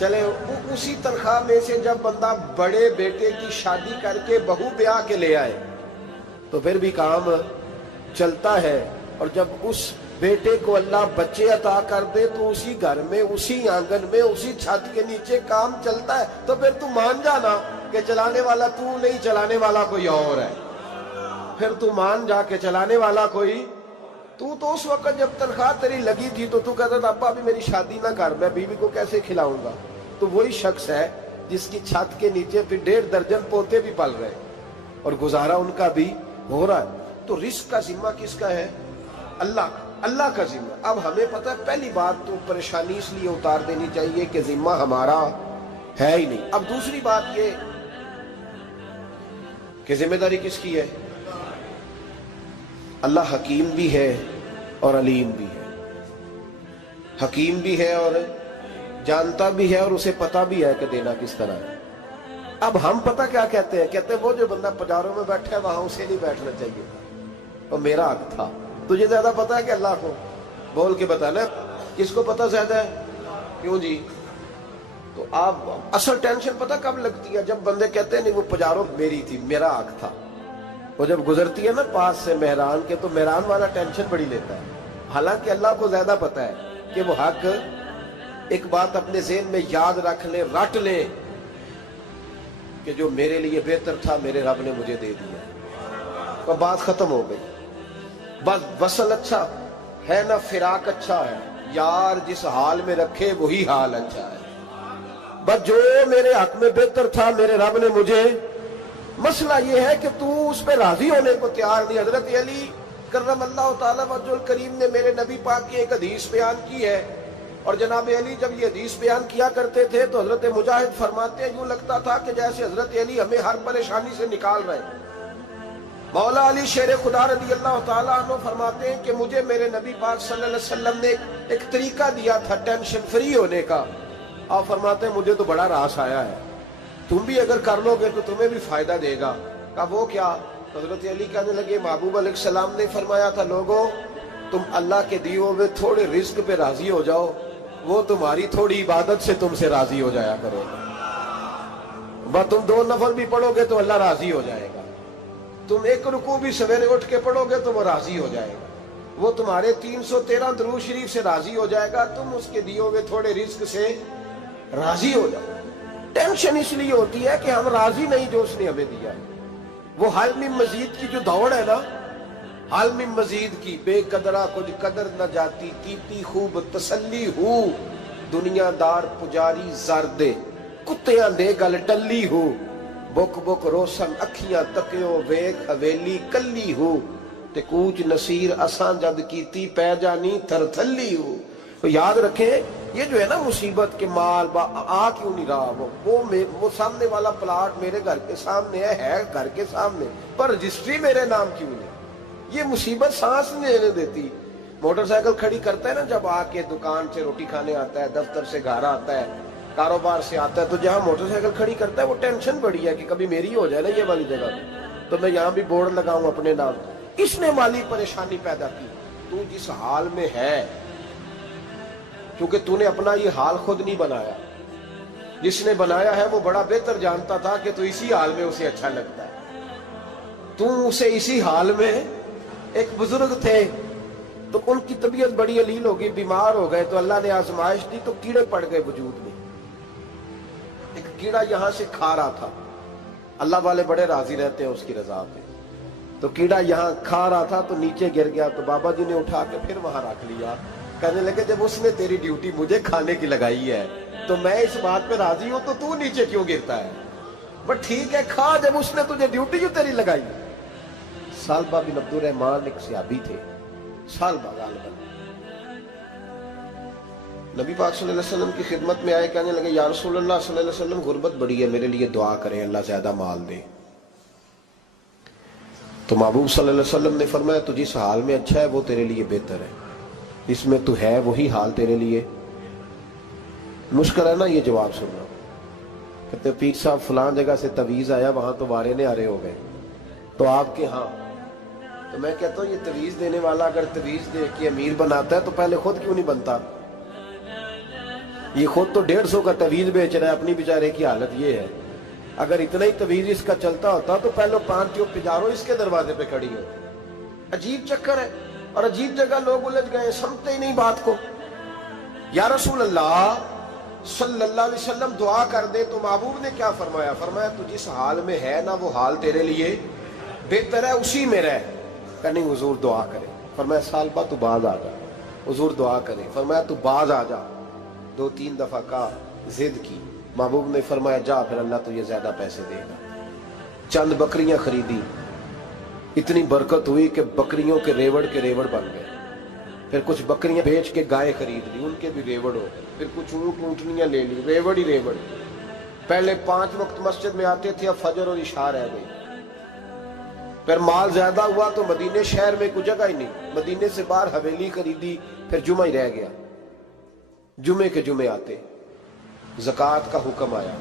چلے اسی تنخواہ میں سے جب بندہ بڑے بیٹے کی شادی کر کے بہو بیاہ کے لے آئے تو پھر بھی کام چلتا ہے، اور جب اس بیٹے کو اللہ بچے عطا کر دے تو اسی گھر میں، اسی آنگن میں، اسی چھت کے نیچے کام چلتا ہے۔ تو پھر تو مان جانا کہ چلانے والا تو نہیں، چلانے والا کوئی اور ہے۔ پھر تو مان جا کے چلانے والا کوئی تو اس وقت جب تنخواہ تیری لگی تھی تو کہتا تھا ابا ابھی میری شادی نہ کر، میں بیوی کو کیسے کھلاؤں گا؟ تو وہی شخص ہے جس کی چھت کے نیچے پھر 1.5 درجن پوتے بھی پل رہے اور گزارا ان کا بھی ہو رہا ہے۔ تو رزق کا ذمہ کس کا ہے؟ اللہ کا ذمہ۔ اب ہمیں پتہ ہے پہلی بات تو پریشانی اس لیے اتار دینی چاہیے کہ ذمہ ہمارا ہے ہی نہیں۔ اب دوسری بات یہ کہ ذمہ داری کس کی ہے؟ اللہ حکیم بھی ہے اور علیم بھی ہے، حکیم بھی ہے اور جانتا بھی ہے اور اسے پتہ بھی ہے کہ دینا کس طرح ہے۔ اب ہم پتہ کیا کہتے ہیں وہ جو بندہ پجاروں میں بیٹھا ہے وہاں اسے نہیں بیٹھنا چاہیے تھا، وہ میرا حق تھا۔ تجھے زیادہ پتہ ہے کہ اللہ کو؟ بول کے بتانا کس کو پتہ زیادہ ہے؟ کیوں جی؟ تو آپ اصل ٹینشن پتہ کب لگتی ہے؟ جب بندے کہتے ہیں نہیں وہ پجاروں میری تھی، میرا حق تھا۔ وہ جب گزرتی ہے نا پاس سے مہران کے تو مہران والا ٹینشن بڑی لیتا ہے، حالانکہ اللہ کو زیادہ پتہ ہے کہ وہ حق۔ ایک بات اپنے ذہن میں یاد رکھ لیں، رٹ لیں کہ جو میرے لیے بہتر تھا میرے رب نے مجھے دے دیا، تو بات ختم ہو گئی۔ بس وصل اچھا ہے نہ فراق اچھا ہے، یار جس حال میں رکھے وہی حال اچھا ہے۔ بس جو میرے حق میں بہتر تھا میرے رب نے مجھے، مسئلہ یہ ہے کہ تو اس پہ راضی ہونے کو تیار نہیں۔ حضرت علی کرم اللہ تعالیٰ وجہ الکریم نے میرے نبی پاک کی ایک حدیث بیان کی ہے، اور جناب علی جب یہ حدیث بیان کیا کرتے تھے تو حضرت مجاہد فرماتے ہیں یوں لگتا تھا کہ جیسے حضرت علی ہمیں ہر پریشانی سے نکال رہے ہیں۔ مولا علی شیر خدا رضی اللہ تعالیٰ عنہ فرماتے ہیں کہ مجھے میرے نبی پاک صلی اللہ علیہ وسلم نے ایک طریقہ دیا تھا ٹینشن فری ہونے کا۔ آپ فرماتے ہیں مجھے تو بڑا راس آیا ہے، تم بھی اگر کر لو گے تو تمہیں بھی فائدہ دے گا۔ کہا وہ کیا؟ حضرت علی کہنے لگے محبوب علیہ السلام نے فرمایا تھا لوگوں تم اللہ کے دیے ہوئے تھوڑے رزق پہ راضی ہو جاؤ، وہ تمہاری تھوڑی عبادت سے تم سے راضی ہو جایا کرے گا۔ بس تم 2 نفل بھی پڑھو گے تو اللہ راضی ہو جائے گا، تم 1 رکوع بھی سویرے اٹھ کے پڑھو گے تو وہ راضی ہو جائے گا، وہ تمہارے 313 درود شریف سے راضی ہو جائے گا، تم اس کے دیے ہوئے تھوڑے رزق سے راضی ہو جاؤ۔ ٹینشن اس لیے ہوتی ہے کہ ہم راضی نہیں جو اس نے ہمیں دیا ہے۔ وہ حال میں مزید کی جو دوڑ ہے نا، حال میں مزید کی، بے قدرہ کچھ قدر نہ جاتی، کیتی خوب تسلی ہو، دنیا دار پجاری زردے کتیاں دے گل ٹلی ہو، بک بک روشن اکھیاں تکیو ویک حویلی کلی ہو، تے کوچ نصیر اساں جد کیتی پہ جانی تھر تھلی ہو۔ تو یاد رکھیں یہ جو ہے نا مصیبت کے مال آ کیوں نہیں رہا، وہ سامنے والا پلاٹ میرے گھر کے سامنے ہے گھر کے سامنے، پر رجسٹری میرے نام کیوں نہیں؟ یہ مصیبت سانس نہیں لینے دیتی۔ موٹر سائیکل کھڑی کرتا ہے نا جب آ کے دکان سے روٹی کھانے آتا ہے، دفتر سے گھر آتا ہے، کاروبار سے آتا ہے، تو جہاں موٹر سائیکل کھڑی کرتا ہے وہ ٹینشن بڑی ہے کہ کبھی میری ہو جائے نا یہ والی جگہ، تو میں یہاں بھی بورڈ لگاؤں اپنے نام۔ اس نے مالی پریشانی پیدا کی۔ تو جس حال میں ہے، کیونکہ تو نے اپنا یہ حال خود نہیں بنایا، جس نے بنایا ہے وہ بڑا بہتر جانتا تھا کہ تو اسی حال میں اسے اچھا لگتا ہے۔ تو اسے اسی حال میں، ایک بزرگ تھے تو ان کی طبیعت بڑی علیل ہو گئی، بیمار ہو گئے، تو اللہ نے آزمائش دی تو کیڑے پڑ گئے وجود میں۔ ایک کیڑا یہاں سے کھا رہا تھا، اللہ والے بڑے راضی رہتے ہیں اس کی رضا پہ، تو کیڑا یہاں کھا رہا تھا تو نیچے گر گیا، تو بابا جی نے اٹھا کے پھر وہاں رکھ لیا، کہنے لگے جب اس نے تیری ڈیوٹی مجھے کھانے کی لگائی ہے تو میں اس بات پہ راضی ہوں، تو نیچے کیوں گرتا ہے؟ بٹ ٹھیک ہے کھا، جب اس نے تجھے ڈیوٹی جو تیری لگائی۔ سالبہ بن عبد الرحمن ایک صحابی تھے، سالبہ غالباً نبی پاک صلی اللہ علیہ وسلم کی خدمت میں آئے، کہنے لگے یا رسول اللہ صلی اللہ علیہ وسلم غربت بڑی ہے، میرے لیے دعا کریں اللہ زیادہ مال دے۔ تو محبوب صلی اللہ علیہ وسلم نے فرمایا تو جس حال میں اچھا ہے وہ تیرے لیے بہتر ہے، اس میں تو ہے وہی حال تیرے لیے۔ مشکل ہے نا یہ جواب سننا۔ کہتے پیر صاحب فلان جگہ سے تویز آیا، وہاں تو وارے نے آرے ہو گئے، تو آپ کے ہاں؟ تو میں کہتا ہوں یہ تویز دینے والا اگر تویز دے کے امیر بناتا ہے تو پہلے خود کیوں نہیں بنتا؟ یہ خود تو 150 کا تویز بیچ رہا ہے، اپنی بیچارے کی حالت یہ ہے۔ اگر اتنا ہی تویز اس کا چلتا ہوتا تو پہلے 5 ٹیوب پجارو اس کے دروازے پہ کھڑی ہو۔ عجیب چکر ہے اور عجیب جگہ لوگ الجھ گئے، سمجھتے ہی نہیں بات کو۔ یا رسول اللہ صلی اللہ علیہ وسلم دعا کر دے تو محبوب نے کیا فرمایا؟ فرمایا تو جس حال میں ہے نا وہ حال تیرے لیے بہتر ہے، اسی میں رہ۔ کہ نہیں حضور دعا کرے۔ فرمایا سال بعد تو باز آ جا۔ حضور دعا کرے، فرمایا تو باز آ جا۔ 2-3 دفعہ کا ضد کی، محبوب نے فرمایا جا پھر اللہ تجھے زیادہ پیسے دے گا۔ چند بکریاں خریدی، اتنی برکت ہوئی کہ بکریوں کے ریوڑ بن گئے۔ پھر کچھ بکریاں بیچ کے گائے خرید لی، ان کے بھی ریوڑ ہو گئے۔ پھر کچھ اونٹ اونٹنیاں لے لی، ریوڑ ہی ریوڑ۔ پہلے 5 وقت مسجد میں آتے تھے، اب فجر اور عشاء رہ گئی۔ پھر مال زیادہ ہوا تو مدینے شہر میں کوئی جگہ ہی نہیں، مدینے سے باہر حویلی خریدی، پھر جمعہ ہی رہ گیا۔ جمعے کے جمعے آتے، زکوٰۃ کا حکم آیا۔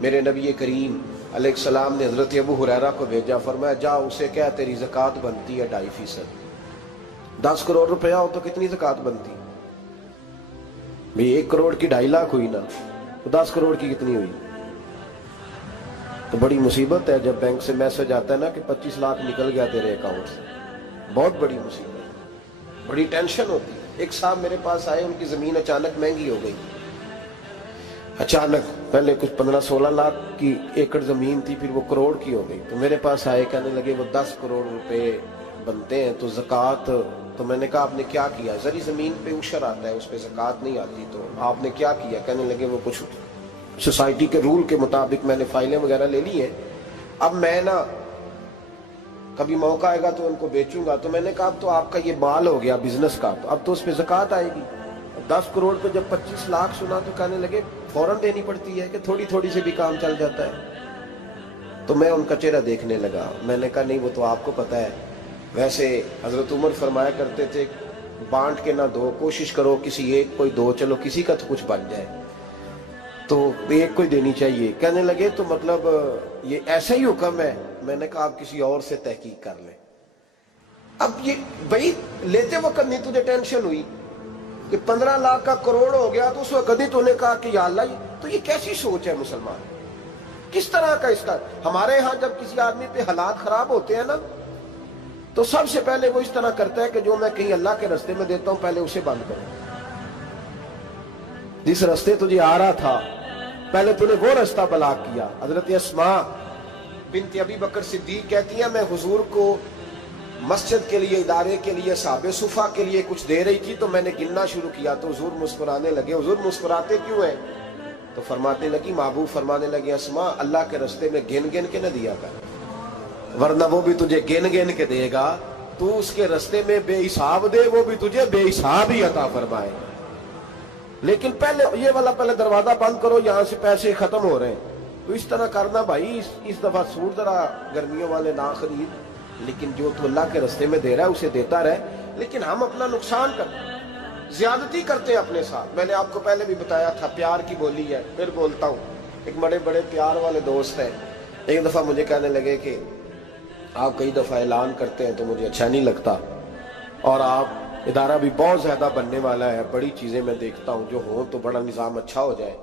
میرے نبی کریم علیہ السلام نے حضرت ابو ہریرہ کو بھیجا، فرمایا جا اسے کہہ تیری زکوٰۃ بنتی ہے 2.5%۔ 10 کروڑ روپیہ ہو تو کتنی زکوٰۃ بنتی؟ بھئی 1 کروڑ کی 2.5 لاکھ ہوئی نا، تو 10 کروڑ کی کتنی ہوئی؟ تو بڑی مصیبت ہے جب بینک سے میسج آتا ہے نا کہ 25 لاکھ نکل گیا تیرے اکاؤنٹ سے، بہت بڑی مصیبت، بڑی ٹینشن ہوتی ہے۔ ایک صاحب میرے پاس آئے، ان کی زمین اچانک مہنگی ہو گئی، اچانک پہلے کچھ 15-16 لاکھ کی ایکڑ زمین تھی، پھر وہ کروڑ کی ہو گئی۔ تو میرے پاس آئے، کہنے لگے وہ 10 کروڑ روپے بنتے ہیں تو زکوٰۃ، تو میں نے کہا آپ نے کیا کیا؟ زری زمین پہ عشر آتا ہے، اس پہ زکوٰۃ نہیں آتی، تو آپ نے کیا کیا؟ کہنے لگے وہ کچھ سوسائٹی کے رول کے مطابق میں نے فائلیں وغیرہ لے لی ہیں، اب میں نا کبھی موقع آئے گا تو ان کو بیچوں گا۔ تو میں نے کہا اب تو آپ کا یہ مال ہو گیا بزنس کا، تو اب تو اس پہ زکوٰۃ آئے گی۔ 10 کروڑ پہ جب 25 لاکھ سنا تو کہنے لگے فوراً دینی پڑتی ہے کہ تھوڑی تھوڑی سے بھی کام چل جاتا ہے؟ تو میں ان کا چہرہ دیکھنے لگا، میں نے کہا نہیں وہ تو آپ کو پتا ہے، ویسے حضرت عمر فرمایا کرتے تھے بانٹ کے نہ دو، کوشش کرو کسی ایک کو دو، چلو کسی کا تو کچھ بن جائے، تو ایک کو دینی چاہیے۔ کہنے لگے تو مطلب یہ ایسا ہی حکم ہے؟ میں نے کہا آپ کسی اور سے تحقیق کر لیں۔ اب یہ بھائی لیتے وقت نہیں تجھے ٹینشن ہوئی کہ 15 لاکھ کا کروڑ ہو گیا، تو اس وقت نہیں تو نے کہا کہ یا اللہ، تو یہ کیسی سوچ ہے مسلمان؟ کس طرح کا اس کا؟ ہمارے ہاں جب کسی آدمی پہ حالات خراب ہوتے ہیں نا، تو سب سے پہلے وہ اس طرح کرتا ہے کہ جو میں کہیں اللہ کے رستے میں دیتا ہوں پہلے اسے بند کروں۔ جس رستے تجھے آ رہا تھا پہلے تو نے وہ رستہ بلاک کیا۔ حضرت اسماء بنت ابی بکر صدیق کہتی ہیں میں حضور کو مسجد کے لیے، ادارے کے لیے، صحابہ صفہ کے لیے کچھ دے رہی تھی، تو میں نے گننا شروع کیا تو حضور مسکرانے لگے۔ حضور مسکراتے کیوں ہیں؟ تو فرمانے لگی، محبوب فرمانے لگے اسماء اللہ کے رستے میں گن گن کے نہ دیا کر، ورنہ وہ بھی تجھے گن گن کے دے گا، تو اس کے رستے میں بے حساب دے، وہ بھی تجھے بے حساب ہی عطا فرمائے۔ لیکن پہلے یہ والا پہلے دروازہ بند کرو، یہاں سے پیسے ختم ہو رہے ہیں، تو اس طرح کرنا بھائی۔ اس دفعہ سوٹ ذرا گرمیوں والے نہ خرید، لیکن جو تو اللہ کے رستے میں دے رہا ہے اسے دیتا رہے۔ لیکن ہم اپنا نقصان کرتے ہیں، زیادتی کرتے ہیں اپنے ساتھ۔ میں نے آپ کو پہلے بھی بتایا تھا پیار کی بولی ہے، پھر بولتا ہوں۔ ایک بڑے بڑے پیار والے دوست ہیں، ایک دفعہ مجھے کہنے لگے کہ آپ کئی دفعہ اعلان کرتے ہیں تو مجھے اچھا نہیں لگتا، اور آپ ادارہ بھی بہت زیادہ بننے والا ہے، بڑی چیزیں میں دیکھتا ہوں جو ہوں تو بڑا نظام اچھا ہو جائے،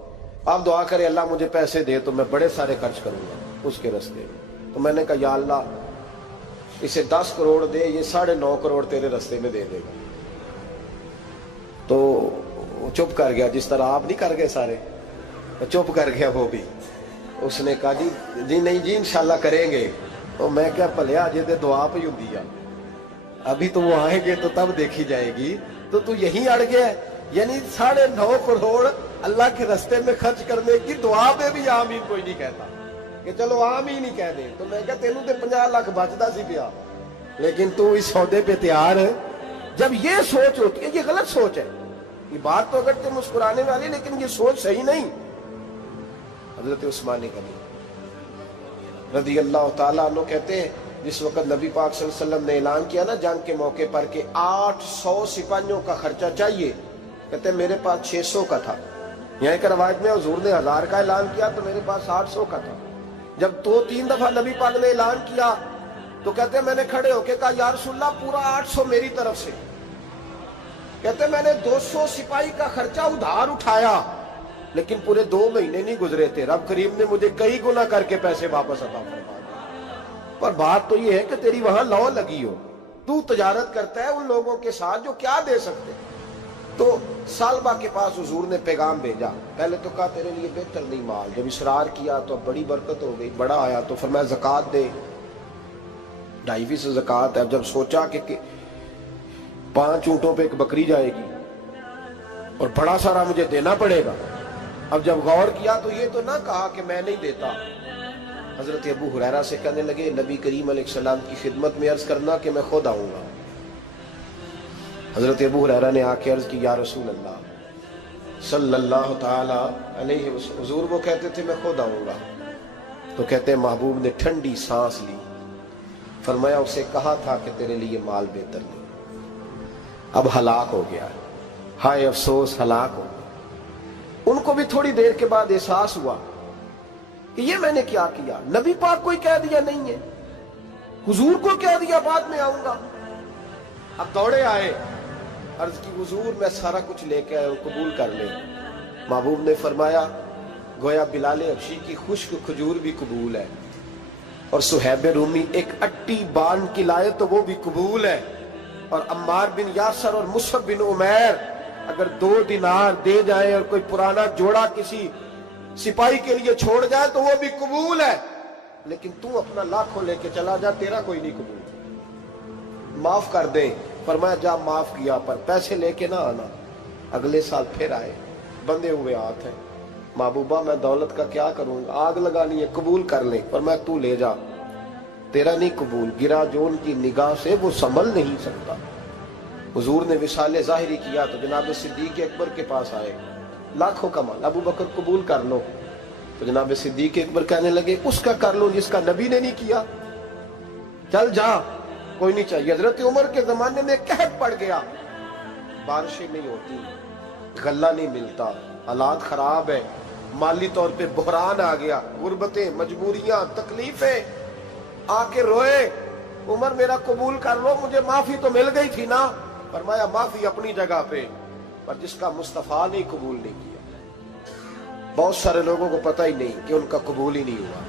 آپ دعا کریں اللہ مجھے پیسے دے تو میں بڑے سارے خرچ کروں گا اس کے رستے میں۔ تو میں نے کہا یا اللہ اسے 10 کروڑ دے، یہ 9.5 کروڑ تیرے رستے میں دے دے گا۔ تو چپ کر گیا، جس طرح آپ نہیں کر گئے سارے، چپ کر گیا وہ بھی۔ اس نے کہا جی نہیں جی انشاءاللہ کریں گے۔ تو میں کیا پلیا جی دے دعا پہ ہی ہوں، ابھی تو وہ آئیں گے تو تب دیکھی جائے گی، تو تو یہیں اڑ گیا ہے۔ یعنی 9.5 کروڑ اللہ کے رستے میں خرچ کرنے کی دعا پہ بھی آمین کوئی نہیں کہتا کہ چلو آمین ہی کہہ دیں۔ تو میں کہا تینوں تے 50 لاکھ بچتا سی پیا، لیکن تو اس سودے پہ تیار ہے۔ جب یہ سوچ ہوتی ہے، یہ غلط سوچ ہے، یہ بات تو اگر تم مسکرانے والی، لیکن یہ سوچ صحیح نہیں۔ حضرت عثمان غنی رضی اللہ تعالیٰ عنہ کہتے ہیں جس وقت نبی پاک صلی اللہ علیہ وسلم نے اعلان کیا نا جنگ کے موقع پر کہ 800 سپاہیوں کا خرچہ چاہیے، کہتے ہیں میرے پاس 600 کا تھا۔ یہاں ایک روایت میں حضور نے 1000 کا اعلان کیا تو میرے پاس 800 کا تھا۔ جب 2-3 دفعہ نبی پاک نے اعلان کیا تو کہتے ہیں میں نے کھڑے ہو کے کہا یا رسول اللہ پورا 800 میری طرف سے۔ کہتے میں نے 200 سپاہی کا خرچہ ادھار اٹھایا لیکن پورے 2 مہینے نہیں گزرے تھے، رب کریم نے مجھے کئی گنا کر کے پیسے واپس عطا فرما دیے۔ پر بات تو یہ ہے کہ تیری وہاں لو لگی ہو، تو تجارت کرتا ہے ان لوگوں کے ساتھ جو کیا دے سکتے۔ تو سالبہ کے پاس حضور نے پیغام بھیجا، پہلے تو کہا تیرے لیے بہتر نہیں مال، جب اصرار کیا تو بڑی برکت ہو گئی، بڑا آیا تو فرمایا زکوٰۃ دے، 2.5 زکوٰۃ ہے۔ اب جب سوچا کہ 5 اونٹوں پہ ایک بکری جائے گی اور بڑا سارا مجھے دینا پڑے گا، اب جب غور کیا تو یہ تو نہ کہا کہ میں نہیں دیتا۔ حضرت ابو ہریرہ سے کہنے لگے نبی کریم علیہ السلام کی خدمت میں عرض کرنا کہ میں خود آؤں گا۔ حضرت ابو ہریرہ نے آ کے عرض کی یا رسول اللہ صلی اللہ تعالی علیہ وسلم، حضور وہ کہتے تھے میں خود آؤں گا، تو کہتے ہیں محبوب نے ٹھنڈی سانس لی، فرمایا اسے کہا تھا کہ تیرے لیے مال بہتر نہیں، اب ہلاک ہو گیا، ہائے افسوس ہلاک ہو گیا۔ ان کو بھی تھوڑی دیر کے بعد احساس ہوا کہ یہ میں نے کیا کیا، نبی پاک کوئی کہہ دیا نہیں ہے، حضور کو کہہ دیا بعد میں آؤں گا۔ اب دوڑے آئے، عرض کی حضور میں سارا کچھ لے کے آیا ہوں، قبول کر لیں۔ محبوب نے فرمایا گویا بلال حبشی کی خشک کھجور بھی قبول ہے، اور صہیب رومی ایک اٹی بان کی لائے تو وہ بھی قبول ہے، اور عمار بن یاسر اور مصعب بن عمیر اگر 2 دینار دے جائیں اور کوئی پرانا جوڑا کسی سپاہی کے لیے چھوڑ جائے تو وہ بھی قبول ہے، لیکن تو اپنا لاکھوں لے کے چلا جا، تیرا کوئی نہیں قبول، معاف کر دیں۔ فرمایا جا معاف کیا، پر پیسے لے کے نہ آنا۔ اگلے سال پھر آئے، بندے ہوئے ہاتھ ہیں، محبوبہ میں دولت کا کیا کروں گا، آگ لگانی ہے، قبول کر لیں۔ فرمایا تو لے جا، تیرا نہیں قبول، گرا جو ان کی نگاہ سے وہ سنبھل نہیں سکتا۔ حضور نے وصال ظاہری کیا تو جناب صدیق اکبر کے پاس آئے، لاکھوں کا مال، ابو بکر قبول کر لو، تو جناب صدیق اکبر کہنے لگے اس کا کر لو جس کا نبی نے نہیں کیا، چل جا کوئی نہیں چاہیے۔ حضرت عمر کے زمانے میں قحط پڑ گیا، بارشیں نہیں ہوتی، غلہ نہیں ملتا، حالات خراب ہے، مالی طور پہ بحران آ گیا، غربتیں، مجبوریاں، تکلیفیں، آ کے روئے، عمر میرا قبول کر لو، مجھے معافی تو مل گئی تھی نا۔ فرمایا معافی اپنی جگہ پہ، پر جس کا مصطفیٰ نے قبول نہیں کیا۔ بہت سارے لوگوں کو پتہ ہی نہیں کہ ان کا قبول ہی نہیں ہوا،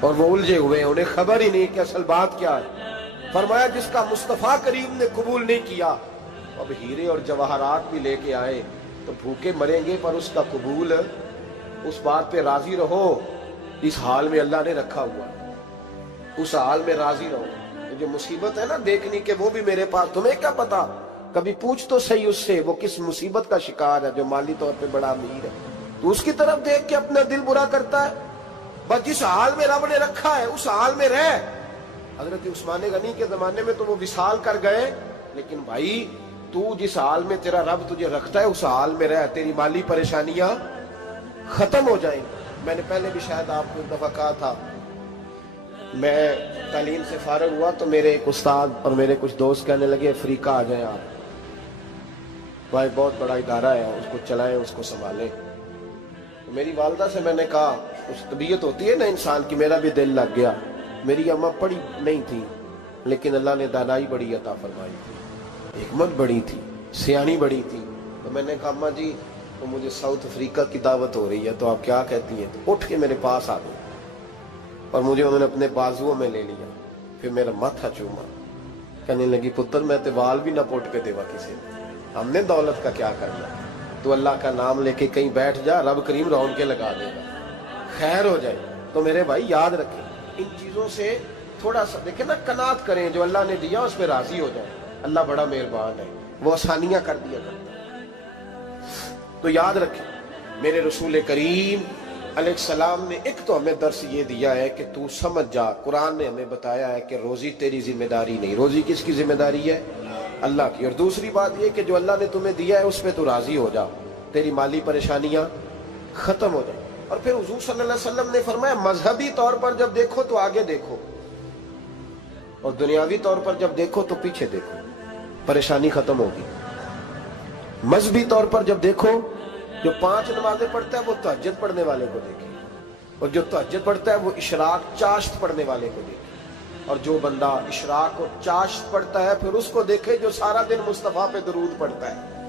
اور وہ الجھے ہوئے، انہیں خبر ہی نہیں کہ اصل بات کیا ہے۔ فرمایا جس کا مصطفیٰ کریم نے قبول نہیں کیا، اب ہیرے اور جواہرات بھی لے کے آئے تو بھوکے مریں گے، پر اس کا قبول، اس بات پہ راضی رہو، اس حال میں اللہ نے رکھا ہوا، اس حال میں راضی رہو۔ جو مصیبت ہے نا دیکھنی کہ وہ بھی میرے پاس، تمہیں کیا پتا، کبھی پوچھ تو صحیح اس سے وہ کس مصیبت کا شکار ہے، جو مالی طور پہ بڑا امیر ہے، تو اس کی طرف دیکھ کے اپنا دل برا کرتا ہے۔ بس جس حال میں رب نے رکھا ہے اس حال میں رہ۔ حضرت عثمان غنی کے زمانے میں تو وہ وصال کر گئے، لیکن بھائی تو جس حال میں تیرا رب تجھے رکھتا ہے اس حال میں رہ، تیری مالی پریشانیاں ختم ہو جائیں۔ میں نے پہلے بھی شاید آپ کو ایک دفعہ کہا تھا، میں تعلیم سے فارغ ہوا تو میرے ایک استاد اور میرے کچھ دوست کہنے لگے افریقہ آ جائیں آپ، بھائی بہت بڑا ادارہ ہے، اس کو چلائیں، اس کو سنبھالیں۔ تو میری والدہ سے میں نے کہا، اس طبیعت ہوتی ہے نا انسان کی، میرا بھی دل لگ گیا۔ میری اماں پڑھی نہیں تھی لیکن اللہ نے دانائی بڑی عطا فرمائی تھی، حکمت بڑی تھی، سیانی بڑی تھی۔ تو میں نے کہا اماں جی وہ مجھے ساؤتھ افریقہ کی دعوت ہو رہی ہے تو آپ کیا کہتی ہیں؟ تو اٹھ کے میرے پاس آ گئی اور مجھے انہوں نے اپنے بازوؤں میں لے لیا، پھر میرا ماتھا چوما، کہنے لگی پتر میں تے وال بھی نہ پوٹ کے دیوا کسی نے، ہم نے دولت کا کیا کرنا، تو اللہ کا نام لے کے کہیں بیٹھ جا، رب کریم رون کے لگا دے گا، خیر ہو جائے۔ تو میرے بھائی یاد رکھیں، ان چیزوں سے تھوڑا سا دیکھیں نا، قناعت کریں، جو اللہ نے دیا اس پہ راضی ہو جائیں، اللہ بڑا مہربان ہے، وہ آسانیاں کر دیا کرتا ہے۔ تو یاد رکھیں میرے رسول کریم علیہ السلام نے ایک تو ہمیں درس یہ دیا ہے کہ تو سمجھ جا، قرآن نے ہمیں بتایا ہے کہ روزی تیری ذمہ داری نہیں، روزی کس کی ذمہ داری ہے؟ اللہ کی۔ اور دوسری بات یہ کہ جو اللہ نے تمہیں دیا ہے اس پہ تو راضی ہو جا، تیری مالی پریشانیاں ختم ہو جائیں۔ اور پھر حضور صلی اللہ علیہ وسلم نے فرمایا مذہبی طور پر جب دیکھو تو آگے دیکھو، اور دنیاوی طور پر جب دیکھو تو پیچھے دیکھو، پریشانی ختم ہوگی۔ مذہبی طور پر جب دیکھو، جو 5 نمازیں پڑھتا ہے وہ تہجد پڑھنے والے کو دیکھے، اور جو تہجد پڑھتا ہے وہ اشراق چاشت پڑھنے والے کو دیکھے، اور جو بندہ اشراق اور چاشت پڑھتا ہے پھر اس کو دیکھے جو سارا دن مصطفیٰ پہ درود پڑھتا ہے۔